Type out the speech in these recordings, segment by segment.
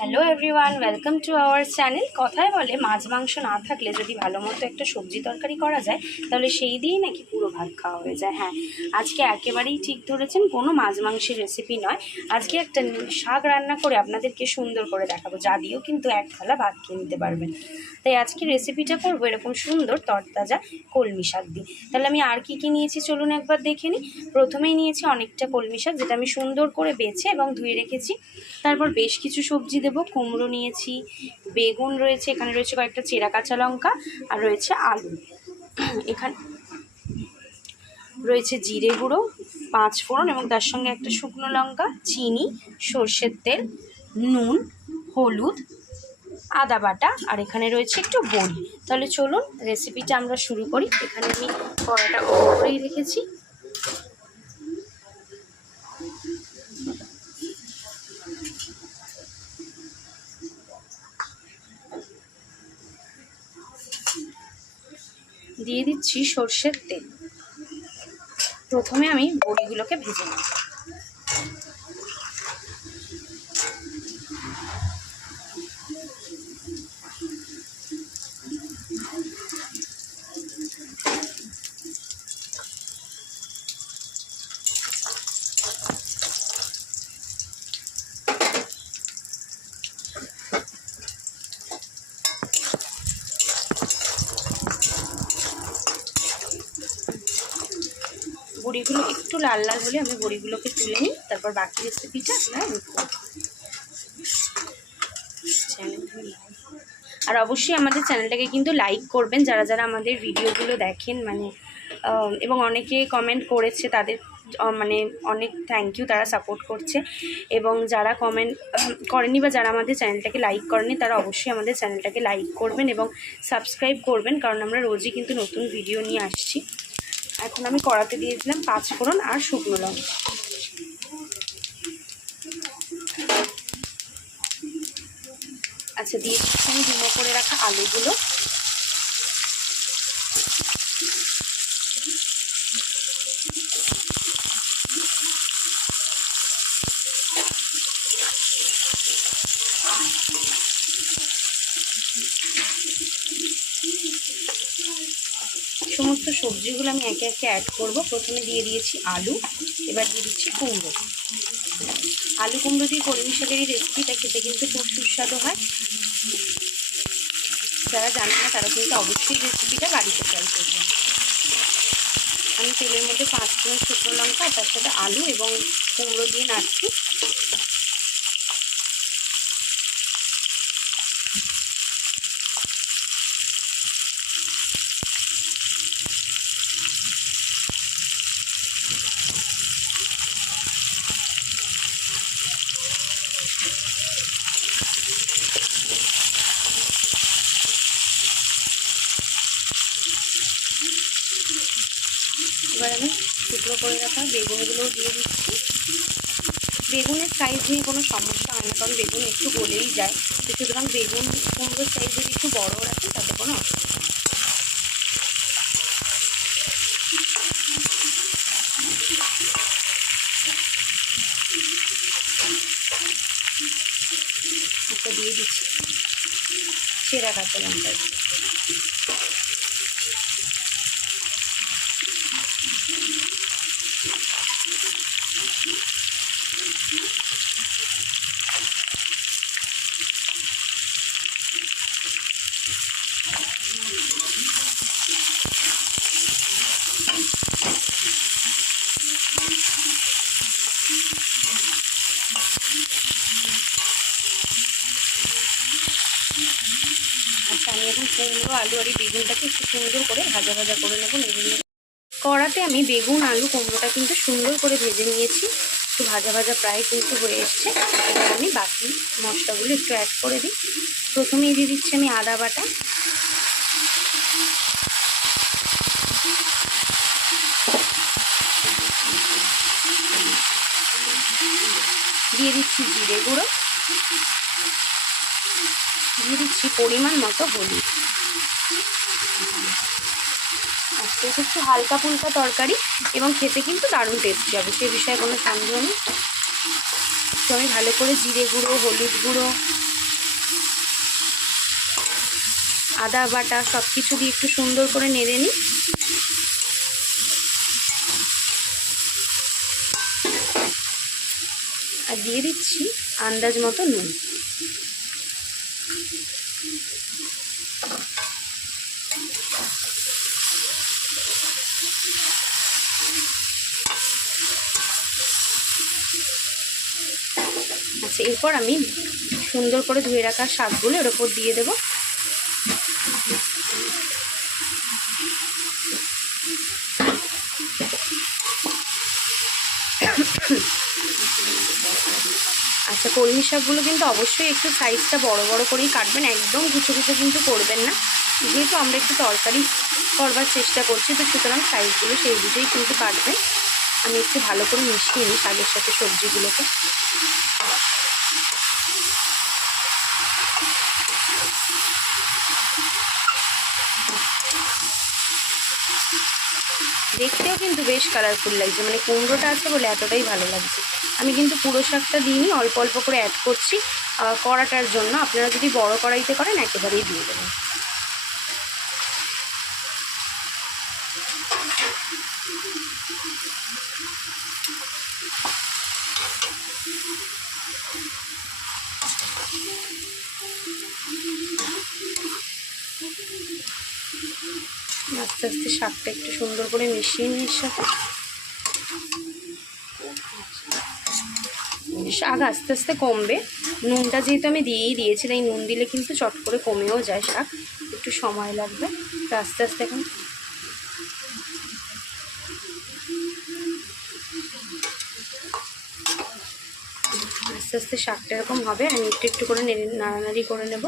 Hello everyone, welcome to our channel. কথায় বলে মাছ মাংস না থাকলে যদি ভালো মতো একটা সবজি তরকারি করা যায় তাহলে সেই দিয়েই নাকি পুরো ভাত খাওয়া হয়ে যায়। হ্যাঁ, আজকে একেবারেই ঠিক ধরেছেন, কোনো মাছ মাংসের রেসিপি নয়। আজকে একটা শাক রান্না করে আপনাদেরকে সুন্দর করে দেখাবো, যা দিয়েও কিন্তু এক থালা ভাত খেয়ে নিতে পারবেন। তাই আজকে রেসিপিটা করবো এরকম সুন্দর তরতাজা কলমি শাক দিয়ে। তাহলে আমি আর কি কি নিয়েছি চলুন একবার দেখে নিই। প্রথমেই নিয়েছি অনেকটা কলমি শাক, যেটা আমি সুন্দর করে বেছে এবং ধুয়ে রেখেছি। তারপর বেশ কিছু সবজি দেবো। কুমড়ো নিয়েছি, বেগুন রয়েছে, এখানে রয়েছে কয়েকটা চেরা কাঁচা লঙ্কা, আর রয়েছে আলু। এখানে রয়েছে জিরে গুঁড়ো, 5 ফোড়ন এবং তার সঙ্গে একটা শুকনো লঙ্কা, চিনি, সর্ষের তেল, নুন, হলুদ, আদা বাটা, আর এখানে রয়েছে একটু বড়ি। তাহলে চলুন রেসিপিটা আমরা শুরু করি। এখানে আমি কড়াটা ওপর করেই রেখেছি। দিয়ে দিচ্ছি সর্ষের তেল। প্রথমে আমি বড়িগুলোকে ভেজে নেব। বড়িগুলো একটু লাল লাল হলে আমি বড়িগুলোকে তুলে নিই, তারপর বাকি রেসিপিটা আপনারা আর অবশ্যই আমাদের চ্যানেলটাকে কিন্তু লাইক করবেন, যারা যারা আমাদের ভিডিওগুলো দেখেন এবং অনেকে কমেন্ট করেছে, তাদের অনেক থ্যাংক ইউ, তারা সাপোর্ট করছে। এবং যারা কমেন্ট করেনি বা যারা আমাদের চ্যানেলটাকে লাইক করেনি, তারা অবশ্যই আমাদের চ্যানেলটাকে লাইক করবেন এবং সাবস্ক্রাইব করবেন, কারণ আমরা রোজই কিন্তু নতুন ভিডিও নিয়ে আসছি। এখন আমি কড়াতে দিয়েছিলাম 5 ফোড়ন আর শুকনো লঙ্কা। আচ্ছা, দিয়ে দিচ্ছি আমি ডুমো করে রাখা আলুগুলো। সমস্ত সবজিগুলো আমি একে একে অ্যাড করব। প্রথমে দিয়ে দিয়েছি আলু, এবার দিয়ে দিচ্ছি কুমড়ো। আলু কুমড়ো দিয়ে কলমি শাকের এই রেসিপিটা খেতে কিন্তু খুব সুস্বাদু হয়। যারা জানে না তারা কিন্তু অবশ্যই রেসিপিটা বাড়িতে ট্রাই করবেন। আমি তেলের মধ্যে 5 ফোড়ন শুকনো লঙ্কা, তার সাথে আলু এবং কুমড়ো দিয়ে নাড়ছি। এবার আমি টুকরো করে রাখা বেগুনগুলোও দিয়ে দিচ্ছি। বেগুনের সাইজ নিয়ে কোনো সমস্যা হয় না, কারণ বেগুন একটু গলেই যায়। তো সুতরাং বেগুন কুমড়োর সাইজ যদি একটু বড় রাখি তাতে কোনো অসুবিধা নেই। এটা দিয়ে দিচ্ছি চেরা কাঁচা লঙ্কা। আচ্ছা, আমি এখন কুমড়ো আলু আর এই বেগুনটাকে একটু সুন্দর করে ভাজা ভাজা করে নেবো নেড়ে। কড়াতে আমি বেগুন আলু কুমড়োটা কিন্তু সুন্দর করে ভেজে নিয়েছি। একটু ভাজা ভাজা প্রায় কিন্তু হয়ে এসছে। এবার আমি বাকি মশলাগুলো একটু অ্যাড করে দিই। প্রথমেই দিয়ে দিচ্ছি আমি আদা বাটা, দিয়ে দিচ্ছি জিরে গুঁড়ো, দিয়ে দিচ্ছি পরিমাণ মতো হলুদ। আচ্ছা, এটা একটু হালকা ফুলকা তরকারি এবং খেতে কিন্তু দারুণ টেস্টি হবে, সে বিষয়ে কোনো সন্দেহ নেই। তো আমি ভালো করে জিরে গুঁড়ো, হলুদ গুঁড়ো আদা বাটা সব কিছু দিয়ে একটু সুন্দর করে নেড়ে নিই। আর দিয়ে দিচ্ছি আন্দাজ মতো নুন। আচ্ছা, এরপর আমি সুন্দর করে ধুয়ে রাখা শাকগুলো এর ওপর দিয়ে দেবো। আচ্ছা, কলমি শাকগুলো কিন্তু অবশ্যই একটু সাইজটা বড় বড় করেই কাটবেন, একদম কুচো কুচো কিন্তু করবেন না, যেহেতু আমরা একটু তরকারি করবার চেষ্টা করছি, তো সুতরাং সাইজগুলো সেই বুঝেই কিন্তু কাটবেন। আমি একটু ভালো করে মিশিয়ে নিই শাকের সাথে সবজিগুলোকে। দেখতেও কিন্তু বেশ কালারফুল লাগছে, মানে কুমড়োটা আছে বলে এতটাই ভালো লাগছে। আমি কিন্তু পুরো শাকটা দিইনি, অল্প অল্প করে অ্যাড করছি কড়াটার জন্য। আপনারা যদি বড় কড়াইতে করেন একেবারেই দিয়ে দেবেন। আস্তে আস্তে শাকটা একটু সুন্দর করে মিশিয়ে নিই এর সাথে। শাক আস্তে আস্তে কমবে, নুনটা যেহেতু আমি দিয়েই দিয়েছি, তাই নুন দিলে কিন্তু চট করে কমেও যায় শাক, একটু সময় লাগবে। তো আস্তে আস্তে এখন আস্তে আস্তে শাকটা এরকম হবে। আমি একটু একটু করে নাড়ানাড়ি করে নেব।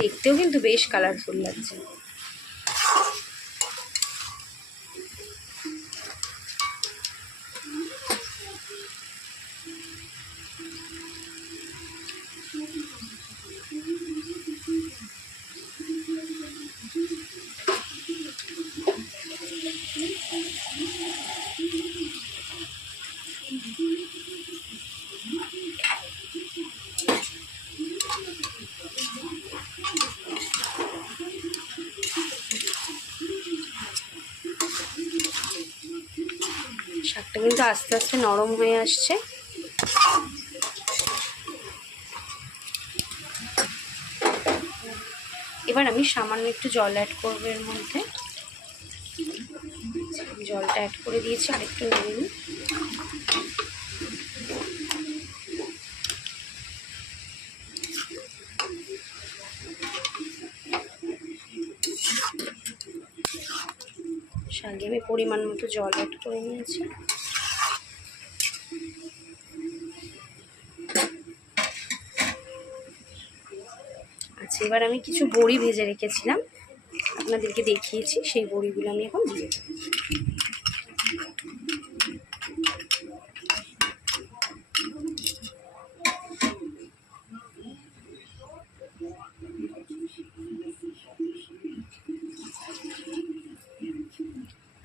দেখতেও কিন্তু বেশ কালারফুল লাগছে। শাকটা কিন্তু আস্তে আস্তে নরম হয়ে আসছে। এবার আমি সামান্য একটু জল অ্যাড করবো এর মধ্যে। জলটা অ্যাড করে দিয়েছি, আর একটু নেড়ে নিই। শাকে আমি পরিমাণ মতো জল অ্যাড করে নিয়েছি। আচ্ছা, এবার আমি কিছু বড়ি ভেজে রেখেছিলাম, আপনাদেরকে দেখিয়েছি, সেই বড়িগুলো আমি এখন দিয়ে দেব।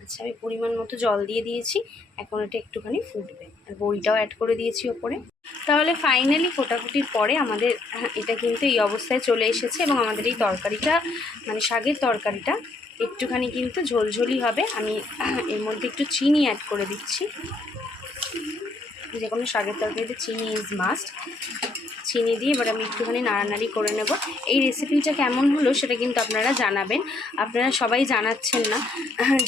আচ্ছা, আমি পরিমাণ মতো জল দিয়ে দিয়েছি, এখন এটা একটুখানি ফুটবে, আর বড়িটাও অ্যাড করে দিয়েছি ওপরে। তাহলে ফাইনালি ফোটাফুটির পরে আমাদের এটা কিন্তু এই অবস্থায় চলে এসেছে, এবং আমাদের এই তরকারিটা মানে শাকের তরকারিটা একটুখানি কিন্তু ঝোলঝোলি হবে। আমি এর মধ্যে একটু চিনি অ্যাড করে দিচ্ছি, যে কোনো শাকের তরকারিতে চিনি ইজ মাস্ট। চিনি দিয়ে এবার আমি একটুখানি নাড়ানাড়ি করে নেব। এই রেসিপিটা কেমন হলো সেটা কিন্তু আপনারা জানাবেন। আপনারা সবাই জানাচ্ছেন না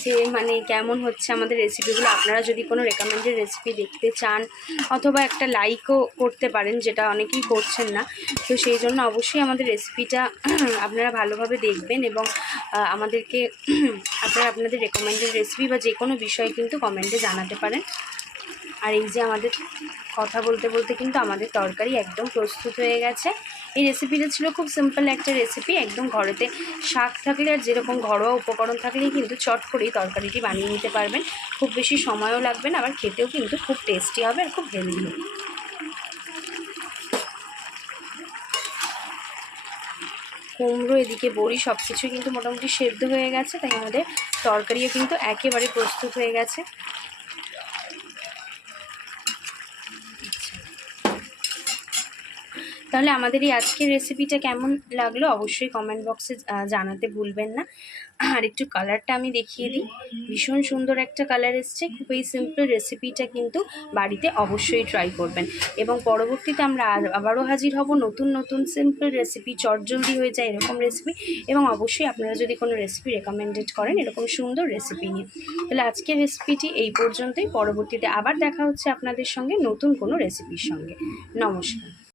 যে মানে কেমন হচ্ছে আমাদের রেসিপিগুলো। আপনারা যদি কোনো রেকমেন্ডেড রেসিপি দেখতে চান, অথবা একটা লাইকও করতে পারেন, যেটা অনেকেই করছেন না। তো সেই জন্য অবশ্যই আমাদের রেসিপিটা আপনারা ভালোভাবে দেখবেন, এবং আমাদেরকে আপনারা আপনাদের রেকমেন্ডেড রেসিপি বা যে কোনো বিষয়ে কিন্তু কমেন্টে জানাতে পারেন। আর এই যে আমাদের কথা বলতে বলতে কিন্তু আমাদের তরকারি একদম প্রস্তুত হয়ে গেছে। এই রেসিপিটা ছিল খুব সিম্পল একটা রেসিপি, একদম ঘরেতে শাক থাকলে আর যেরকম ঘরোয়া উপকরণ থাকলেই কিন্তু চট করেই তরকারিটি বানিয়ে নিতে পারবেন। খুব বেশি সময়ও লাগবে না, আবার খেতেও কিন্তু খুব টেস্টি হবে আর খুব হেলদি হবে। কুমড়ো এদিকে বড়ি সব কিছু কিন্তু মোটামুটি সেদ্ধ হয়ে গেছে, তাই আমাদের তরকারিও কিন্তু একেবারে প্রস্তুত হয়ে গেছে। তাহলে আমাদের এই আজকের রেসিপিটা কেমন লাগলো অবশ্যই কমেন্ট বক্সে জানাতে ভুলবেন না। আর একটু কালারটা আমি দেখিয়ে দিই, ভীষণ সুন্দর একটা কালার এসছে। খুবই সিম্পল রেসিপিটা কিন্তু বাড়িতে অবশ্যই ট্রাই করবেন, এবং পরবর্তীতে আমরা আবারও হাজির হব নতুন নতুন সিম্পল রেসিপি, চটজলদি হয়ে যায় এরকম রেসিপি, এবং অবশ্যই আপনারা যদি কোনো রেসিপি রেকমেন্ডেড করেন এরকম সুন্দর রেসিপি নিয়ে। তাহলে আজকের রেসিপিটি এই পর্যন্তই, পরবর্তীতে আবার দেখা হচ্ছে আপনাদের সঙ্গে নতুন কোনো রেসিপির সঙ্গে। নমস্কার।